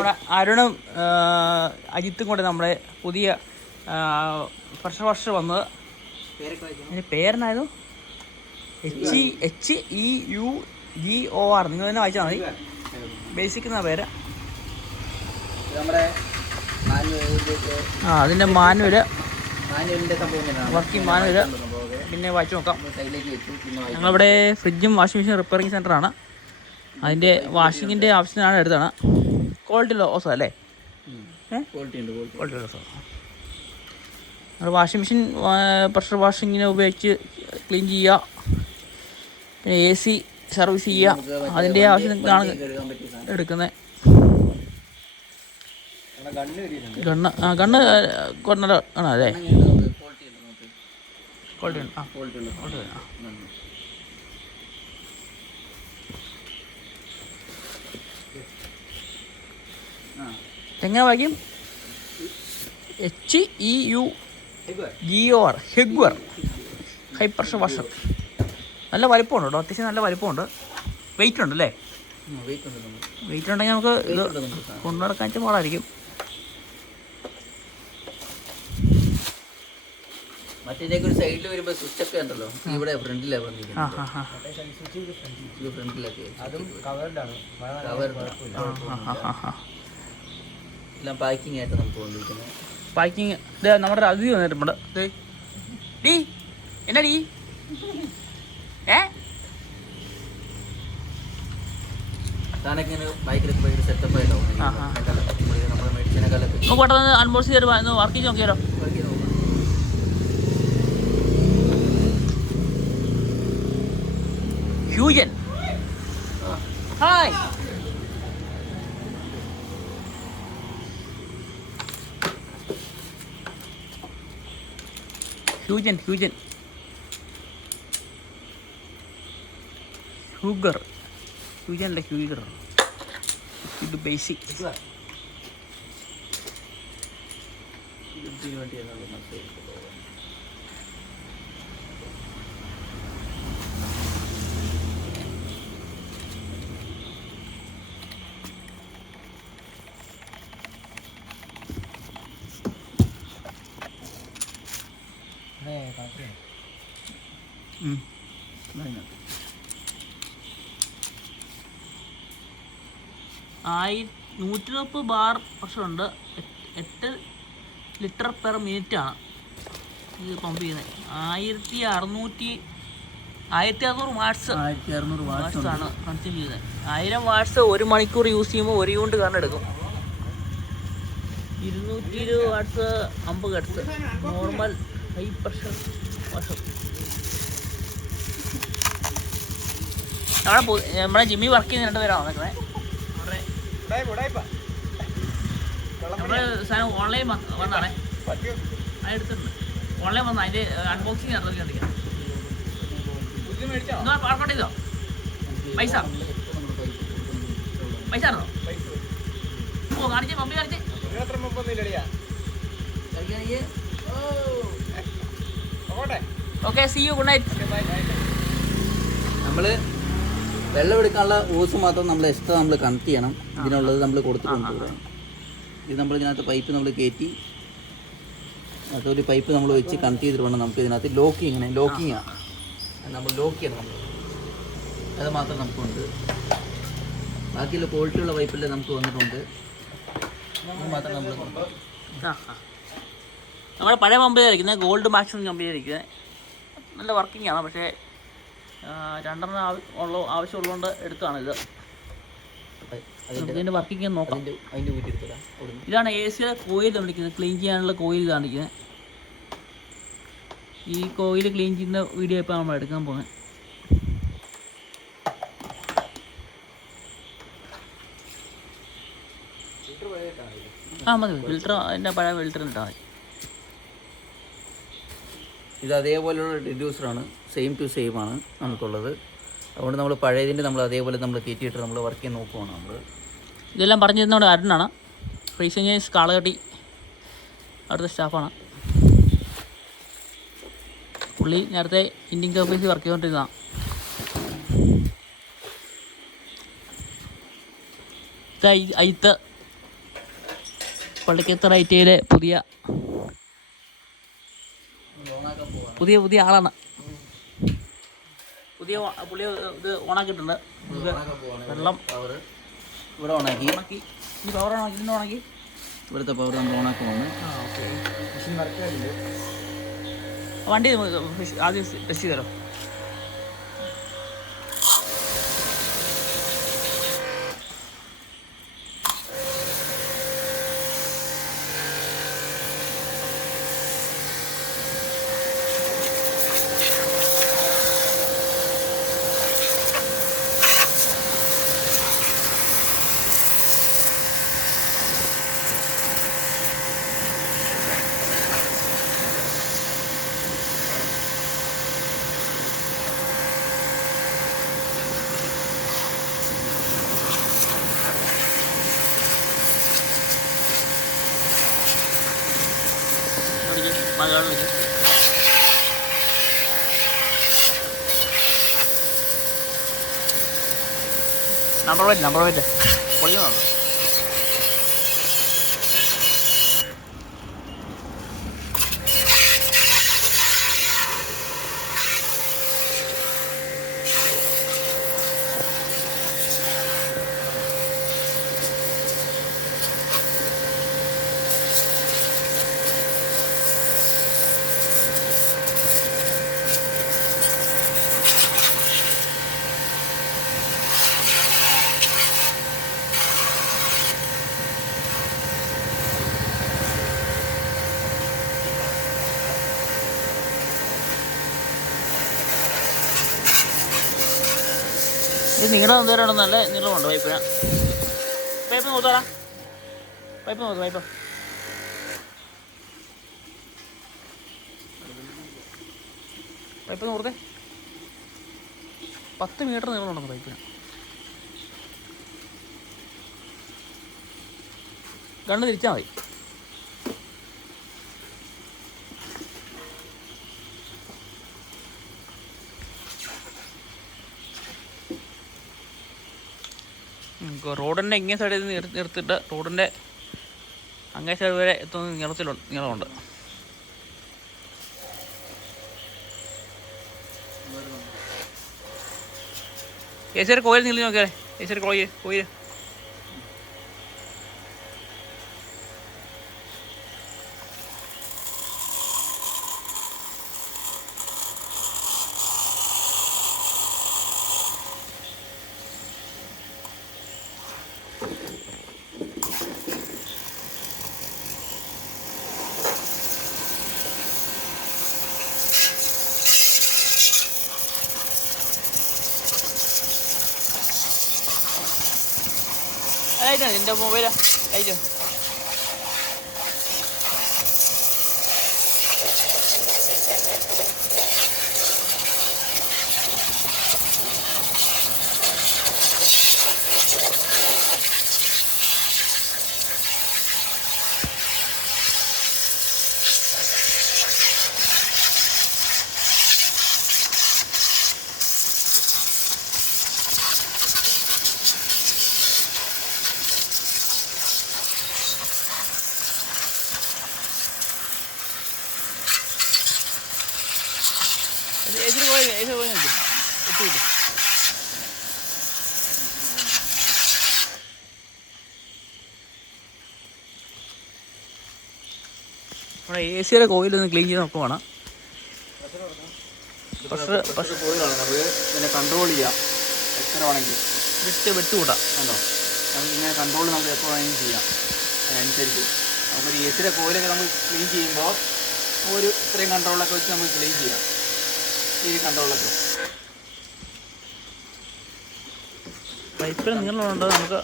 നമ്മുടെ അരുണും അജിത്തും കൂടെ നമ്മുടെ പുതിയ പ്രഷർ വാഷർ വന്നത്. അതിൻ്റെ പേരെന്നായിരുന്നു HEUGOR. നിങ്ങൾ തന്നെ വായിച്ചാൽ മതി. ബേസിക് എന്നാ പേര്. അതിൻ്റെ മാനുവല്, വർക്കിംഗ് മാനുവല് പിന്നെ വായിച്ചു നോക്കാം. ഞങ്ങളിവിടെ ഫ്രിഡ്ജും വാഷിംഗ് മെഷീൻ റിപ്പയറിംഗ് സെൻ്ററാണ്. അതിൻ്റെ വാഷിങ്ങിൻ്റെ ആവശ്യത്തിനാണ് എടുത്താണ്. ക്വാളിറ്റി ലോസ് അല്ലേ? Quality loss. Washing machine pressure വാഷിങ്ങിനെ ഉപയോഗിച്ച് ക്ലീൻ ചെയ്യുക, പിന്നെ AC സർവീസ് ചെയ്യുക, അതിൻ്റെ ആവശ്യത്തിനാണ് എടുക്കുന്നത്. ഗണ്ണ് കൊണ്ട ആണോ? അല്ലേ, ക്വാളിറ്റി ഉണ്ട്. എങ്ങനെ വായിക്കും? HEUGOR, Heugor high pressure washer. നല്ല വലിപ്പമുണ്ട് കേട്ടോ, അത്യാവശ്യം നല്ല വലിപ്പമുണ്ട്. വെയിറ്റ് ഉണ്ട് അല്ലേ? വെയിറ്റ് ഉണ്ടെങ്കിൽ നമുക്ക് ഇത് കൊണ്ടു നടക്കാൻ പാടായിരിക്കും. മറ്റേ ഒരു സൈഡിൽ വരുമ്പോൾ സ്വിച്ച് ഒക്കെ ഉണ്ടല്ലോ, ഇവിടെ ഫ്രണ്ടിലാണ് വന്നിരിക്കുന്നത്. എല്ലാം പാക്കിംഗ് ആയിട്ട് നമുക്ക് കൊണ്ടിരിക്കുന്നത്. പാക്കിങ് നമ്മുടെ അതിഥി വന്നിട്ടുണ്ട്. ഡീ എന്നാ ഡീ താനൊക്കെ ബൈക്കിലൊക്കെ ഭയങ്കര സെറ്റപ്പ് ആയിട്ടാവും നമ്മുടെ മെഡിസിനെക്കാളൊക്കെ. നമുക്ക് പെട്ടെന്ന് അൺബോക്സ് ചെയ്ത് വർക്ക് ചെയ്ത് നോക്കിയാലോ? ഫ്യൂജൻ. ഹായ്. ഫ്യൂജൻ ഹ്യൂഗർ. ഫ്യൂജനല്ല, ഹ്യൂഗർ. ഇത് ബേസിക്. $140 ബാർ പ്രഷറുണ്ട്. 8 ലിറ്റർ പെർ മിനിറ്റാണ് ഇത് പമ്പ് ചെയ്യുന്നത്. 1600 വാട്ട്സ് ആണ് കൺസ്യൂം ചെയ്യുന്നത്. 1000 വാട്ട്സ് 1 മണിക്കൂർ യൂസ് ചെയ്യുമ്പോൾ 1 യൂണിറ്റ് കറണ്ട് എടുക്കും. 220 watts 50 hertz normal high pressure washer. നമ്മുടെ ജിമ്മി വർക്ക് ചെയ്യുന്ന 2 പേരാണ് വന്നേക്കുന്നത്. നമ്മുടെ സാധനം ഓൺലൈൻ വന്നാണേ, അത് എടുത്തിട്ടുണ്ട്. ഓൺലൈൻ വന്ന അതിൻ്റെ അൺബോക്സിങ് നടത്തിക്കൊണ്ടിരിക്കാം. പാർക്കോട്ട് ചെയ്തോ? പൈസ ആണോ? ഓ കാണിച്ചേ, പമ്പി കാണിച്ചേ. Okay, see you, good night. നമ്മൾ വെള്ളം എടുക്കാനുള്ള ഓസ് മാത്രം നമ്മൾ എക്സ്ട്രാ നമ്മൾ കണക്ട് ചെയ്യണം. ഇതിനുള്ളത് നമ്മൾ കൊടുത്തിട്ടുണ്ട്. ഇത് നമ്മൾ ഇതിനകത്ത് പൈപ്പ് നമ്മൾ കയറ്റി അതൊരു പൈപ്പ് നമ്മൾ വെച്ച് കണക്ട് ചെയ്തിട്ട് വേണം നമുക്ക് ഇതിനകത്ത് ലോക്കിങ് ആണ് നമ്മൾ ലോക്ക് ചെയ്യണം. നമ്മൾ അത് മാത്രം നമുക്കുണ്ട്. ബാക്കിയുള്ള ക്വാളിറ്റിയുള്ള പൈപ്പെല്ലാം നമുക്ക് വന്നിട്ടുണ്ട്. അത് മാത്രം നമ്മൾ നമ്മുടെ പഴയ പമ്പിലായിരിക്കുന്നത്, ഗോൾഡ് മാക്സിമം കമ്പനിയായിരിക്കുന്നത്. നല്ല വർക്കിംഗ് ആണ്. പക്ഷേ 2 ആവശ്യമുള്ളതുകൊണ്ട് എടുത്താണ് ഇത്. ഇതിൻ്റെ വർക്കിംഗ് നോക്കാം. ഇതാണ് AC-യുടെ കോയിൽ കാണിക്കുന്നത്, ക്ലീൻ ചെയ്യാനുള്ള കോയിൽ കാണിക്കുന്നത്. ഈ കോയിൽ ക്ലീൻ ചെയ്യുന്ന വീഡിയോ ഇപ്പോൾ നമ്മൾ എടുക്കാൻ പോകുന്നത്. മതി, ഫിൽറ്റർ അതിൻ്റെ പഴയ ഫിൽറ്റർ ഇട്ടാൽ മതി. ഇത് അതേപോലെയുള്ള ഡിഡ്യൂസറാണ്, സെയിം ടു സെയിം ആണ് നമുക്കുള്ളത്. അതുകൊണ്ട് നമ്മൾ പഴയതിൻ്റെ നമ്മൾ അതേപോലെ നമ്മൾ കയറ്റിയിട്ട് നമ്മൾ വർക്ക് ചെയ്യാൻ നോക്കുവാണ്. നമ്മൾ ഇതെല്ലാം പറഞ്ഞു തരുന്നവിടെ അരുണാണ്, ഫ്രീസിംഗ് കാളകെട്ടി അവിടുത്തെ സ്റ്റാഫാണ്. പുള്ളി നേരത്തെ ഇന്ത്യൻ ഓഫീസിൽ വർക്ക് ചെയ്തുകൊണ്ടിരുന്നതാണ്. അയിത്ത് പള്ളിക്കത്തറ ഐറ്റിയിലെ പുതിയ ആളാണ്. പുതിയ ഇത് ഓണാക്കിയിട്ടുണ്ട്. വെള്ളം ഇവിടെ ഓണാക്കി ഈ പവർ ഓണാക്കി ഇവിടുത്തെ പവർ നമ്മൾ ഓണാക്കുവാണ്. വണ്ടി ആദ്യം ടെസ്റ്റ് ചെയ്തോ. നമ്പർ പ്ലേറ്റ് പൊളിയുന്നുണ്ടോ? ഇത് നീളം എന്തോരാണോ? നല്ല നീളമുണ്ട് പൈപ്പിന്. പൈപ്പ് നോക്കാടാ, പൈപ്പ് നോക്ക്. പൈപ്പ് നോക്കത്തെ 10 മീറ്റർ നീളമുണ്ടെന്ന് പൈപ്പിന്. കണ്ണ് തിരിച്ചാൽ മതി. റോഡിൻ്റെ ഇങ്ങേ സൈഡിൽ നിന്ന് നിർത്തിയിട്ട് റോഡിൻ്റെ അങ്ങേ സൈഡ് വരെ എത്തുന്ന നീളമുണ്ട്. ഏശ്വര കോയിൽ നീളി നോക്കിയാലേ. ഏശ്വര കോയിൽ ലൈറ്റാണ് എൻ്റെ മൊബൈലാ ലൈറ്റ്. നമ്മുടെ എ സിയുടെ കോയിലൊന്ന് ക്ലീൻ ചെയ്ത് നോക്കുവാണ്. ഇതിനെ കൺട്രോൾ ചെയ്യാം. എത്ര വേണമെങ്കിൽ വെട്ടുകൂടാം. കണ്ടോ, നമുക്കിങ്ങനെ കൺട്രോൾ നമുക്ക് എപ്പോൾ വേണമെങ്കിലും ചെയ്യാം. അതിനനുസരിച്ച് നമുക്കൊരു എ സിയുടെ കോയിലൊക്കെ നമ്മൾ ക്ലീൻ ചെയ്യുമ്പോൾ ഇത്രയും കൺട്രോളൊക്കെ വെച്ച് നമുക്ക് ക്ലീൻ ചെയ്യാം. ഈ കൺട്രോളൊക്കെ പൈപ്പിൽ നീളമുണ്ട്. നമുക്ക്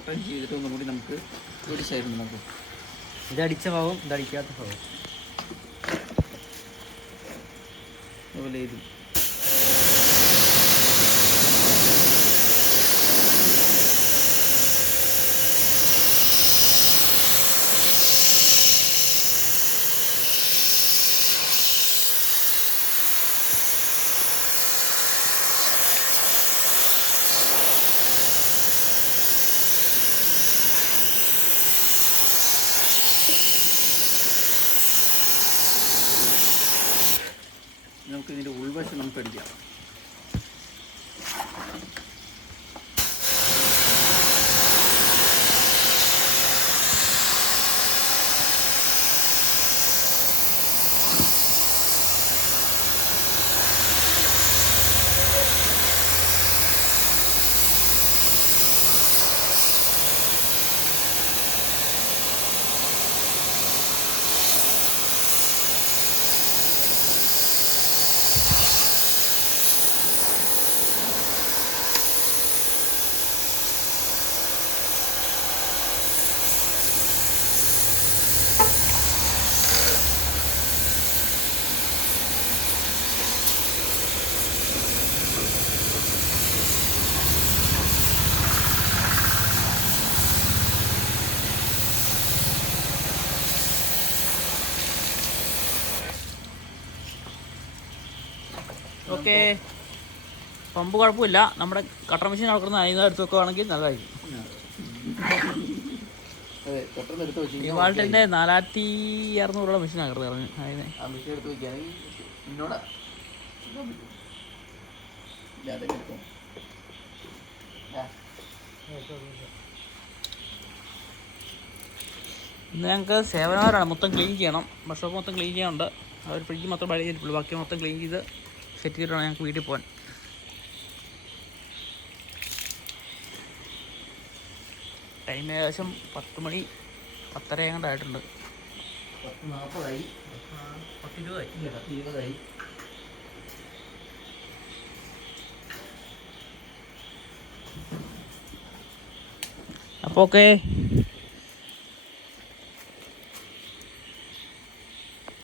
റൊട്ടേഷൻ ചെയ്തിട്ട് ഒന്നും കൂടി നമുക്ക് ഒരു സൈഡിൽ നമുക്ക് ഇതടിച്ച ഭാഗവും ഇതടിക്കാത്ത ഭാഗവും അതുപോലെ ഇത് നമുക്ക് ഇതിൻ്റെ ഉൾവശം നമുക്ക് അടിക്കാം. ഓക്കെ, പമ്പ് കുഴപ്പമില്ല. നമ്മുടെ കട്ടർ മെഷീൻ നടക്കുന്ന അതിന് എടുത്ത് വെക്കുകയാണെങ്കിൽ നല്ലതായിരിക്കും. ഇവാൾട്ടിൻ്റെ 4600 മെഷീനാണ് പറഞ്ഞു. അതിന് ആ മെഷീൻ എടുത്ത് വയ്ക്കുകയാണെങ്കിൽ എന്നോട് ഇന്ന് ഞങ്ങൾക്ക് സേവനവാരാണ്. മൊത്തം ക്ലീൻ ചെയ്യണം. വർക്ക്ഷോപ്പ് മൊത്തം ക്ലീൻ ചെയ്യാനുണ്ട്. അവർ ഫ്രിഡ്ജ് മൊത്തം പഴയ ചെയ്തിട്ടുള്ളൂ. ബാക്കി മൊത്തം ക്ലീൻ ചെയ്ത് സെറ്റ് ചെയ്തിട്ടാണ് ഞങ്ങൾക്ക് വീട്ടിൽ പോകാൻ. ടൈം ഏകദേശം 10 മണി 10:30 എങ്ങാണ്ടായിട്ടുണ്ട്. 10:40 10:20 അപ്പോൾ ഓക്കെ.